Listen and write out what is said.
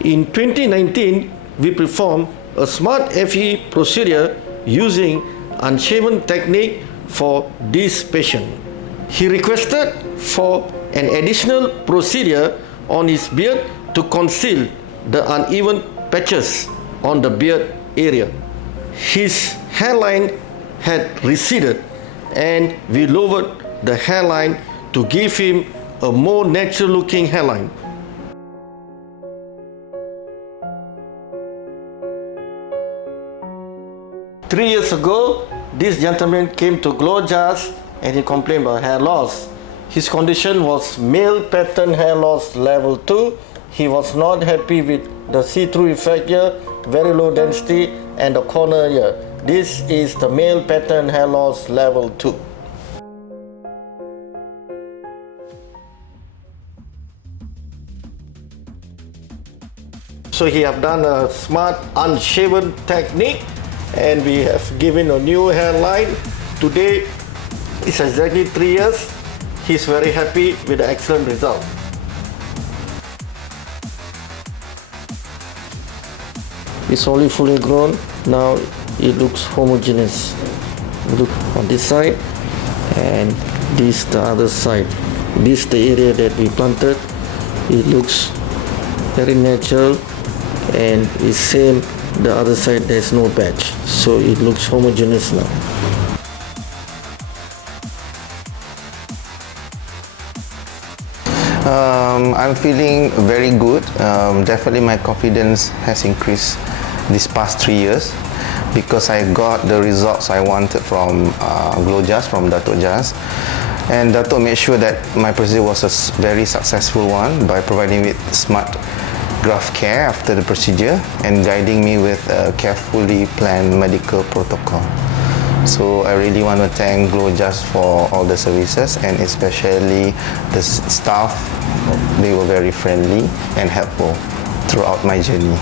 In 2019, we performed a smart FE procedure using unshaven technique for this patient. He requested for an additional procedure on his beard to conceal the uneven patches on the beard area. His hairline had receded and we lowered the hairline to give him a more natural looking hairline. Three years ago, this gentleman came to Glomac and he complained about hair loss. His condition was male pattern hair loss level 2. He was not happy with the see-through effect here, very low density, and the corner here. This is the male pattern hair loss level 2. So he have done a smart unshaven technique and we have given a new hairline. Today it's exactly 3 years. He's very happy with the excellent result. It's only fully grown. Now it looks homogeneous. Look on this side and this the other side. This the area that we planted. It looks very natural and it's same the other side. There's no patch, so it looks homogeneous now. I'm feeling very good. Definitely my confidence has increased these past 3 years because I got the results I wanted from Glomac, from Datuk Jas. And Datuk made sure that my procedure was a very successful one by providing me with smart graft care after the procedure and guiding me with a carefully planned medical protocol. So I really want to thank Glomac for all the services and especially the staff. They were very friendly and helpful throughout my journey.